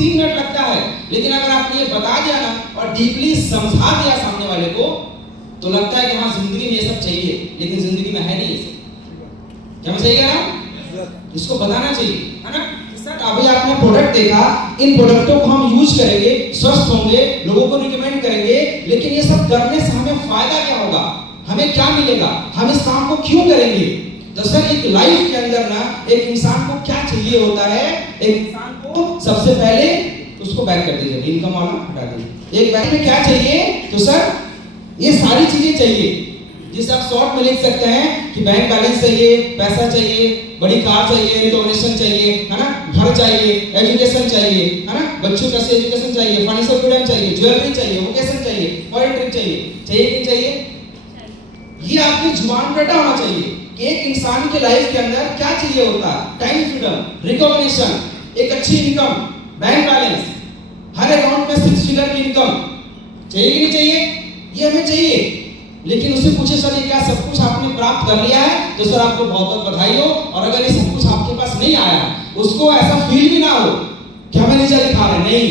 3 minute लगता है, लेकिन अगर आपने ये बता दिया ना और डीपली समझा दिया सामने वाले को, तो लगता है कि हाँ जिंदगी में ये सब चाहिए, लेकिन जिंदगी में है नहीं ये सब। क्या मैं सही कह रहा हूँ? इसको बताना चाहिए, है ना? सर अभी आपने प्रोडक्ट देखा, इन प्रोडक्टों को हम यूज करेंगे, स्वस्थ होंगे, लोगों को रिकमेंड करेंगे, लेकिन ये सब करने से हमें फायदा क्या होगा, हमें क्या मिलेगा, हम इस काम को क्यों करेंगे? तो सर एक लाइफ के अंदर ना एक इंसान को क्या चाहिए होता है, एक इंसान को सबसे पहले उसको बैक कर दीजिए, इनकम वाला हटा दीजिए। एक बैंक में क्या चाहिए? तो सर ये सारी चीजें चाहिए, जिसे आप शॉर्ट में लिख सकते हैं कि बैंक बैलेंस चाहिए, पैसा चाहिए, बड़ी कार चाहिए, रिकॉग्निशन चाहिए, है ना, घर चाहिए, एजुकेशन चाहिए, है ना, बच्चों का एजुकेशन चाहिए, फाइनेंशियल फ्रीडम चाहिए, ज्वेलरी चाहिए, वोकेशन चाहिए, फॉरेन ट्रिप चाहिए, चाहिए कि चाहिए? ये आपकी जुबान पर होना चाहिए कि एक इंसान के लाइफ के अंदर क्या चाहिए होता है। टाइम फ्रीडम, रिकॉग्निशन, एक अच्छी इनकम, बैंक बैलेंस, हर अकाउंट में 6 फिगर की इनकम चाहिए कि नहीं चाहिए? ये हमें चाहिए। लेकिन उससे पूछे सर ये क्या सब कुछ आपने प्राप्त कर लिया है? तो सर आपको बहुत बहुत बधाई हो, और अगर ये सब कुछ आपके पास नहीं आया, उसको ऐसा फील भी ना हो कि हमें नीचा दिखा रहे, नहीं,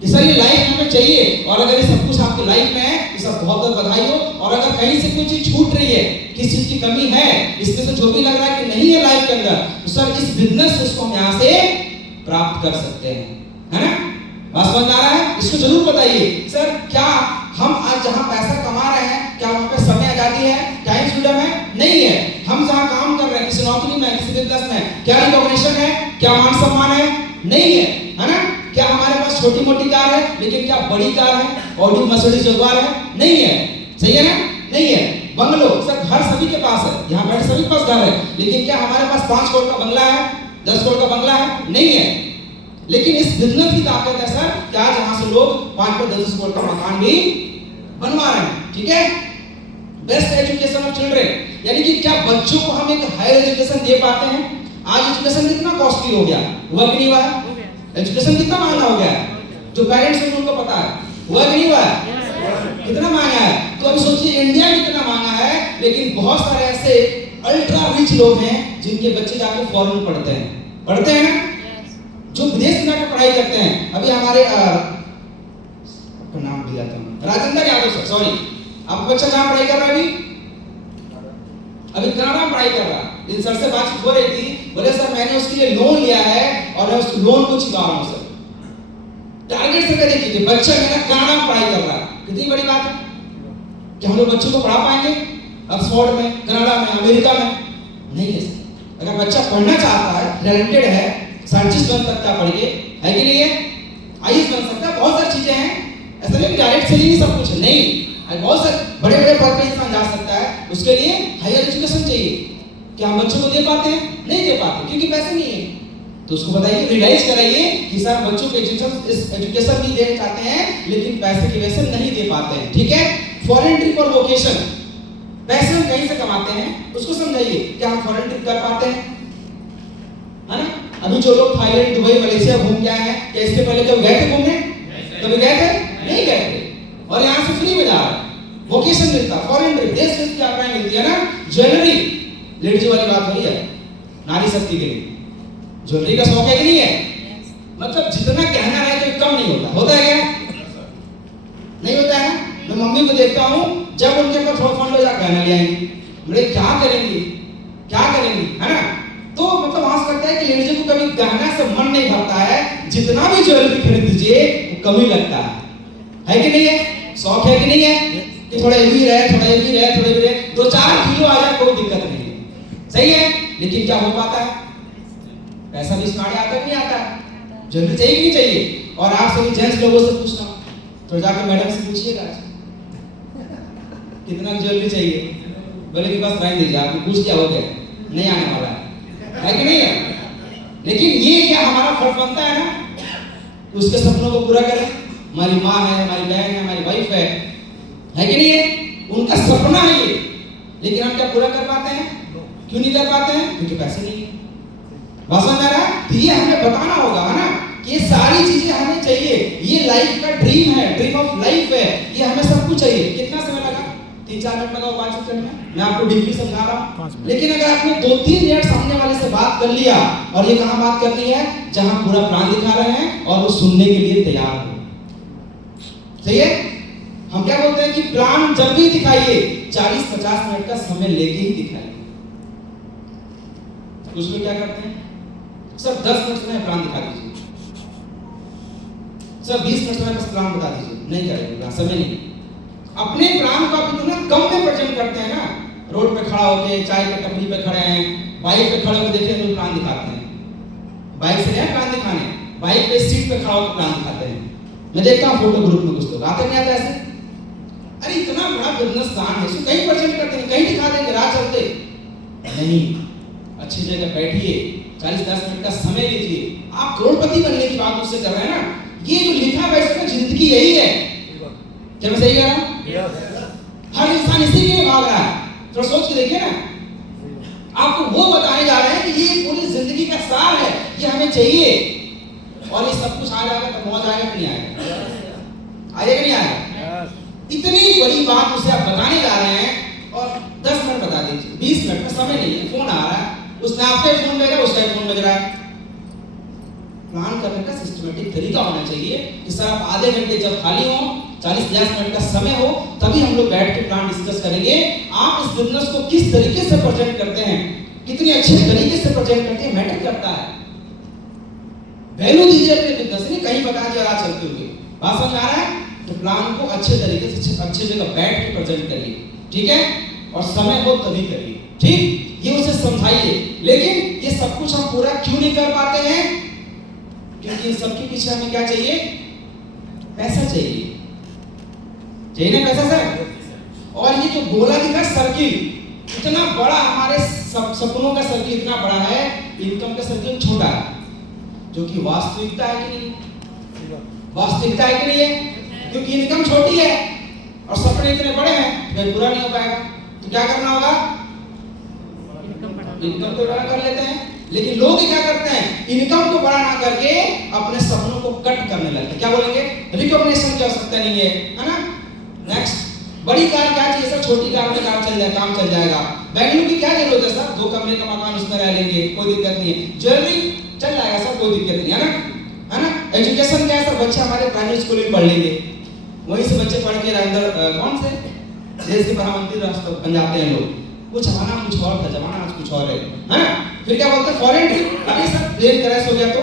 कि सर ये लाइफ हमें चाहिए, और अगर ये सब कुछ आपकी लाइफ में है, ये सब बहुत बहुत बधाई हो। और अगर कहीं से कोई चीज छूट रही है, किसी चीज की कमी है, इसमें से जो भी लग रहा है कि नहीं है लाइफ के अंदर, तो सर इस बिजनेस से उसको हम यहाँ से प्राप्त कर सकते हैं, है ना? बात समझ आ रहा है? इसको जरूर बताइए सर, क्या हम आज जहाँ पैसा कमा रहे हैं, क्या वहाँ पे समय आजादी है, टाइम फ्रीडम है? नहीं है। हम जहाँ काम कर रहे हैं, किसी नौकरी में, किसी बिजनेस में, क्या रिकॉग्निशन है, क्या मान सम्मान है? नहीं है, है ना? क्या हमारे पास छोटी मोटी कार है, लेकिन क्या बड़ी कार है, ऑडी मर्सिडीज जगुआर है? नहीं है। सही है ना? नहीं है। बंगलो, सर घर सभी के पास है, यहाँ बैठे सभी के पास घर है, लेकिन क्या हमारे पास 5 करोड़ का बंगला है, 10 करोड़ का बंगला है? नहीं है। लेकिन इस बिजनेस की ताकत है सर कि आज यहाँ से लोग 5-10 करोड़ का मकान भी बनवा रहे हैं, ठीक है? बेस्ट एजुकेशन ऑफ चिल्ड्रन, यानी कि क्या बच्चों को हम एक हायर एजुकेशन दे पाते हैं? आज एजुकेशन कितना कॉस्टली हो गया, हुआ कि नहीं हुआ? एजुकेशन कितना महंगा हो गया? जो पेरेंट्स हैं उनको पता है, हुआ कि नहीं हुआ? कितना महंगा है? तो अभी सोचिए इंडिया में कितना महंगा है, लेकिन बहुत सारे ऐसे अल्ट्रा रिच लोग हैं जिनके बच्चे जाकर फॉरेन में पढ़ते हैं ना, जो विदेश में जाकर पढ़ाई करते हैं। अभी हमारे आपका नाम भूल जाता हूं, राजेंद्र यादव सर, सॉरी, आपका बच्चा कहाँ पढ़ाई कर रहा है? अभी कनाडा में पढ़ाई कर रहा है। इन सर से बातचीत हो रही थी, बोले सर मैंने उसके लिए लोन लिया है और मैं उस लोन को चुका रहा हूं सर। टारगेट से देखिए कि बच्चा मेरा कनाडा में पढ़ाई कर रहा है, कितनी बड़ी बात है कि हम लोग बच्चों को पढ़ा पाएंगे ऑक्सफोर्ड में, कनाडा में, अमेरिका में? नहीं है सर। अगर बच्चा पढ़ना चाहता है, टैलेंटेड है, साइंटिस्ट बन सकता है पढ़ के, है कि नहीं है? आईएएस बन सकता है, बहुत सारी चीजें हैं, ऐसा नहीं डायरेक्ट से ही सब कुछ नहीं, बहुत सारे बड़े बड़े पद पे इंसान जा सकता है। उसके लिए हायर एजुकेशन चाहिए। क्या हम बच्चों को दे पाते हैं? नहीं दे पाते, क्योंकि पैसे नहीं है। तो उसको बताइए, रियलाइज कराइए कि सर बच्चों को एजुकेशन भी देना चाहते हैं, लेकिन पैसे की वजह से नहीं दे पाते हैं, ठीक है? फॉरेन ट्रिप और वोकेशन, पैसे हम कहीं से कमाते हैं, उसको समझाइए। क्या हम फॉरेन ट्रिप कर पाते हैं, है ना? अभी जो लोग थाईलैंड, दुबई, मलेशिया घूम के आए हैं, क्या इसके पहले कभी गए थे घूमने? कभी गए थे? नहीं गए थे, और यहाँ से फ्री में जा रहे हैं। वोकेशन मिलता, फॉरेन ट्रिप, देश विदेश की यात्राएं मिलती है ना। ज्वेलरी, लेडीज वाली बात हो रही है, नारी शक्ति के लिए ज्वेलरी का शौक है कि नहीं है? मतलब जितना गहना रहे तो कम नहीं होता, होता है क्या? नहीं होता है ना? मैं मम्मी को देखता हूँ, जब उनके पास थोड़ा फंड हो जाए गहना ले आएंगे, बोले क्या करेंगी, क्या करेंगी, है ना? तो मतलब वहां से लगता है कि लेडीज को कभी गहना से मन नहीं भरता है, जितना भी ज्वेलरी खरीद दीजिए वो कम ही लगता है कि नहीं है? शौक है कि नहीं है कि थोड़ा ये भी रहे, थोड़ा ये भी रहे, थोड़ा ये भी रहे, 2-4 किलो आ जाए कोई दिक्कत नहीं है, सही है? लेकिन क्या हो पाता है? पैसा भी स्मार्ट आता है, नहीं आता? ज्वेलरी चाहिए कि नहीं चाहिए? और आप सभी जेंट्स लोगों से पूछना, तो जाकर मैडम से पूछिएगा कितना ज्वेलरी चाहिए, बोले कि बस रहने दीजिए, आपने पूछ क्या हो गया, नहीं आने वाला है कि नहीं है? लेकिन ये क्या हमारा फर्ज बनता है ना, उसके सपनों को पूरा करें। हमारी माँ है, हमारी बहन है, हमारी वाइफ है कि नहीं है? उनका सपना है ये, लेकिन हम क्या पूरा कर पाते हैं? क्यों नहीं कर पाते हैं? क्योंकि पैसे नहीं है। बात समझ आ रहा है? तो ये हमें बताना होगा, है ना, कि ये सारी चीजें हमें चाहिए। ये लाइफ का ड्रीम है, ड्रीम ऑफ लाइफ है, ये हमें सब कुछ चाहिए। कितना समय लगा? 3-4 मिनट लगाओ बातचीत करने में, मैं आपको डीपली समझा रहा हूँ। लेकिन अगर आपने 2-3 मिनट सामने वाले से बात कर लिया, और ये कहाँ बात करनी है, जहां पूरा प्लान दिखा रहे हैं और वो सुनने के लिए तैयार हो। सही है? हम क्या बोलते हैं कि प्लान जब भी दिखाइए 40-50 मिनट का समय लेके ही दिखाइए। कुछ लोग क्या करते हैं, सर 10 मिनट में प्लान दिखा दीजिए, सर 20 मिनट में बस प्लान बता दीजिए। नहीं करेंगे प्लान, समय नहीं। अपने प्लान को आप इतना कम में प्रेजेंट करते हैं ना, रोड पे खड़ा होके, चाय की टपरी पे खड़े हैं, बाइक पे खड़े होकर देखें तो प्लान दिखाते हैं। बाइक से नहीं प्लान दिखाने, बाइक पे सीट पे खड़ा होकर प्लान दिखाते हैं। मैं देखता हूँ फोटो ग्रुप में कुछ लोग आते नहीं आते ऐसे, अरे इतना बड़ा बिजनेस प्लान है, इसको कहीं प्रेजेंट करते हैं, कहीं दिखा देंगे राह चलते नहीं। अच्छी जगह बैठिए, 40-10 मिनट का समय लीजिए। आप करोड़पति बनने की बात उससे कर रहे हैं ना, ये जो लिखा हुआ है जिंदगी यही है। क्या मैं सही कह रहा हूं? हर इंसान इसी के लिए भाग रहा है। थोड़ा सोच के देखिए ना, आपको वो बताने जा रहे हैं कि ये पूरी जिंदगी का सार है, ये हमें चाहिए। और ये सब कुछ आ जाएगा तो मौज आएगा कि नहीं आएगा? आएगा कि नहीं आएगा? इतनी बड़ी बात उसे आप बताने जा रहे हैं और 10 मिनट बता दीजिए, 20 मिनट में समय नहीं है, फोन आ रहा है, उसने आपके फोन भेजा, उसका फोन भेज रहा है। प्लान करने का सिस्टमेटिक तरीका होना चाहिए कि सर आप आधे घंटे जब खाली हो, 40-50 मिनट का समय हो, तभी हम लोग बैठ के प्लान डिस्कस करेंगे। आप इस बिजनेस को किस तरीके से प्रेजेंट करते हैं, कितने अच्छे तरीके से प्रेजेंट करते हैं, मैटर करता है। वैल्यू दीजिए अपने बिजनेस में, कहीं बता दिया राह चलते हुए। बात समझ आ रहा है? तो प्लान को अच्छे तरीके से अच्छी जगह बैठ के प्रेजेंट करिए, ठीक है? और समय हो तभी करिए, ठीक? ये उसे समझाइए। लेकिन ये सब कुछ हम पूरा क्यों नहीं कर पाते हैं? क्योंकि सबके पीछे हमें क्या चाहिए? पैसा चाहिए। चाहिए ना पैसा सर? और ये जो गोला दिखा सर्किल, इतना बड़ा, हमारे सपनों का सर्किल इतना बड़ा है, इनकम का सर्किल छोटा है। जो कि वास्तविकता है कि नहीं? वास्तविकता है कि नहीं है? क्योंकि इनकम छोटी है और सपने इतने बड़े हैं, तो पूरा नहीं हो पाएगा। तो क्या करना होगा? इनकम को बड़ा कर लेते हैं। लेकिन लोग क्या करते हैं, इनकम को बड़ा ना करके अपने सपनों को कट करने लगते हैं। क्या बोलेंगे? रिकॉग्निशन की आवश्यकता नहीं है ना? नेक्स्ट, बड़ी कार क्या चाहिए सर? छोटी कार में काम चल जाएगा। बेंगलुरु की क्या जरूरत है सर? 2 कमरे का मकान, उसमें रह लेंगे, कोई दिक्कत नहीं है। ज्वेलरी चल जाएगा सर, कोई दिक्कत नहीं है ना? एजुकेशन क्या है सर? बच्चे हमारे प्राइमरी स्कूल में पढ़ लेंगे, वहीं से बच्चे पढ़ के अंदर कौन से देश के प्रधानमंत्री बन जाते हैं लोग। वो जमाना कुछ और था, जमाना आज कुछ और है। फिर क्या बोलते हैं? Foreign trip. अरे सर प्लेन क्रैश हो गया तो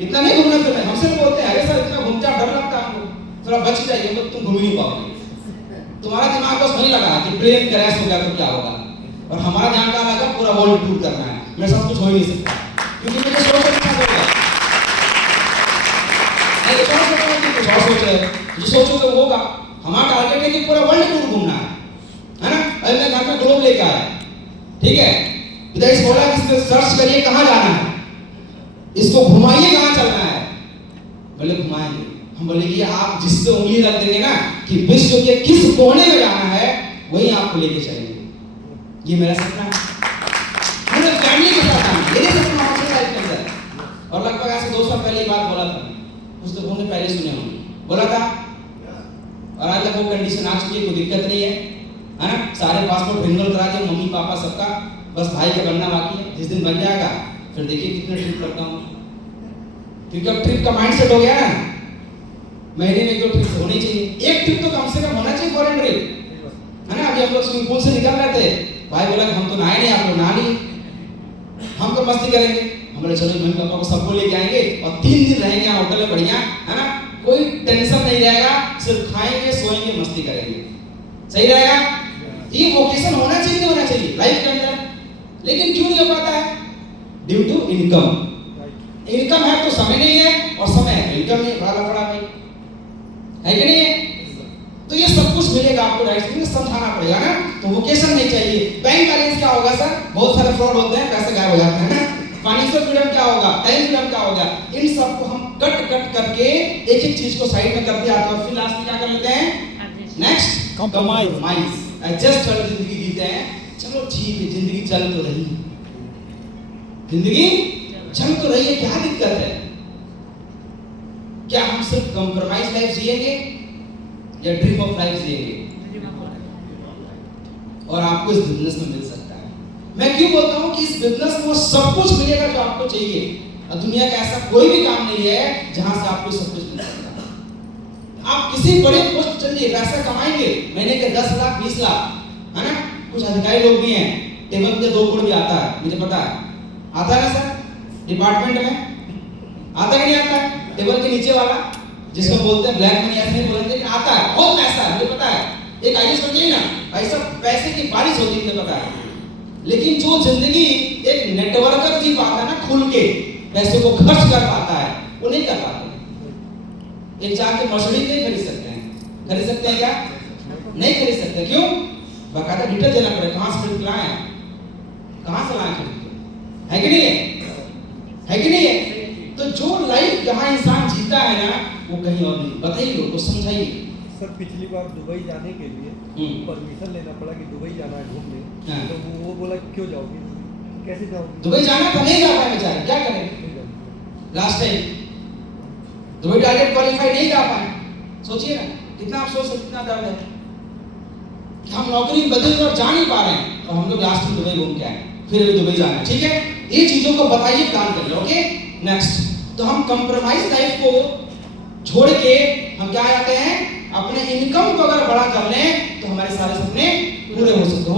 इतना नहीं घूमना फिरना। हमसे बोलते हैं अरे सर इतना घूमते आप, डर लगता है हमको, थोड़ा बच जाइए, तो तुम घूम नहीं पाओगे। तुम्हारा दिमाग बस वही लगा कि प्लेन क्रैश हो गया तो क्या होगा, और हमारा ध्यान कहाँ लगा? पूरा वर्ल्ड टूर करना है। मेरे साथ कुछ हो ही नहीं सकता, क्योंकि मुझे सोच रखना पड़ेगा। नहीं तो कुछ और सोच रहे हैं, जो सोचोगे वो होगा। हमारा टारगेट है कि पूरा वर्ल्ड टूर घूमना है ना? अरे मैं घर में ग्लोब लेकर आया, ठीक है? इधर बोला कि सर्च करिए कहाँ जाना है, इसको घुमाइए कहाँ चलना है। बोले घुमाएंगे। हम बोले ये आप जिस पे उंगली रख देंगे ना कि विश्व के किस कोने में जाना है, वही आपको लेके चलेंगे। ये मेरा सपना है, पूरे फैमिली के साथ आना, ये सपना हमारी लाइफ के अंदर। और लगभग आज से 2 साल पहले ये बात बोला था, कुछ तो होंगे पहले सुने होंगे, बोला था। और आज तक वो कंडीशन आ चुकी है, कोई दिक्कत नहीं है ना? सारे पासपोर्ट रिन्यूअल करा दिए, मम्मी पापा सबका, बस भाई का बनना बाकी है। जिस दिन बन जाएगा फिर देखिए कितने ट्रिप करता हूँ, क्योंकि अब ट्रिप का माइंडसेट हो गया ना, महीने में 2 ट्रिप होनी चाहिए। एक ट्रिप तो कम से कम होना चाहिए, फॉरेन ट्रिप, है ना? अभी हम लोग स्विमिंग पूल से निकल रहे थे, भाई बोला हम तो नहाए नहीं, आप लोग नहा लिए, हम तो मस्ती करेंगे। हम बोले चलो मम्मी पापा को सबको लेके आएंगे और 3 दिन रहेंगे होटल में बढ़िया, है ना? कोई टेंशन नहीं रहेगा, सिर्फ खाएंगे, सोएंगे, मस्ती करेंगे। सही रहेगा? ये वोकेशन होना चाहिए, नहीं होना चाहिए लाइफ के अंदर? लेकिन क्यों नहीं हो पाता है? Due to income. इनकम है तो समय नहीं है, और समय है तो इनकम नहीं, बड़ा लफड़ा भाई है कि नहीं है? तो ये सब कुछ मिलेगा आपको, राइट में समझाना पड़ेगा ना। तो वोकेशन नहीं चाहिए। बैंक बैलेंस क्या होगा सर? बहुत सारे फ्रॉड होते हैं, पैसे गायब हो जाते हैं ना। फाइनेंशियल फ्रीडम क्या होगा? टाइम फ्रीडम क्या होगा? इन सब को हम कट करके एक एक चीज को साइड में करते आते हैं, और फिर लास्ट में क्या कर लेते हैं? नेक्स्ट कॉम्प्रोमाइज, एडजस्ट कर जिंदगी जीते हैं। चलो ठीक है, जिंदगी चल तो रही है, जिंदगी चल तो रही है, क्या दिक्कत है? क्या हम सिर्फ कॉम्प्रोमाइज लाइफ जिएंगे? या ड्रीम ऑफ लाइफ जिएंगे? और आपको इस बिजनेस में मिल सकता है। मैं क्यों बोलता हूं कि इस बिजनेस में वो सब कुछ मिलेगा जो आपको चाहिए, और दुनिया का ऐसा कोई भी काम नहीं है जहां से आपको सब कुछ मिल सकता है। आप किसी बड़े पोस्ट चलिए, पैसा कमाएंगे, महीने के 10 लाख 20 लाख, है ना? कुछ अधिकारी लोग भी हैं, टेबल पे 2 करोड़ भी आता है, मुझे पता है, आता है ना सर? डिपार्टमेंट में आता है कि नहीं आता है? टेबल के नीचे वाला जिसको बोलते हैं ब्लैक मनी, ऐसे नहीं बोलेंगे, लेकिन आता है, बहुत पैसा है, मुझे पता है। एक आइए समझिए ना, ऐसा पैसे की बारिश होती है, मुझे पता है। लेकिन जो जिंदगी एक नेटवर्कर जी पाता है ना, खुल के पैसे को खर्च कर पाता है, वो नहीं कर पाते। एक जाके मर्सिडीज नहीं खरीद सकते हैं। खरीद सकते हैं क्या? नहीं खरीद सकते। क्यों? बाकायदा डिटेल देना पड़ेगा, कहां से खरीद लाए, कहां से लाए खरीद के, है कि नहीं है? है कि नहीं है? तो जो लाइफ जहां इंसान जीता है ना, वो कहीं और नहीं। बताइए लोग को, समझाइए सर। पिछली बार दुबई जाने के लिए परमिशन लेना पड़ा कि दुबई जाना है घूमने। हाँ। तो वो बोला क्यों जाओगे, कैसे जाओगे? दुबई जाना था, नहीं जा पाए बेचारे, क्या करें? Last time Dubai target qualify नहीं जा पाए। सोचिए ना कितना अफसोस है, कितना दर्द है कि हम नौकरी बदल और जा नहीं पा रहे हैं, और हम लोग लास्ट में दुबई घूम के आए, फिर अभी दुबई जाना है। ठीक है, ये चीजों को बताइए, प्लान करिए। Okay, next. तो हम कंप्रोमाइज लाइफ को छोड़ के हम क्या आते हैं, अपने इनकम को अगर बड़ा कर लें तो हमारे सारे सपने पूरे हो सकते हैं।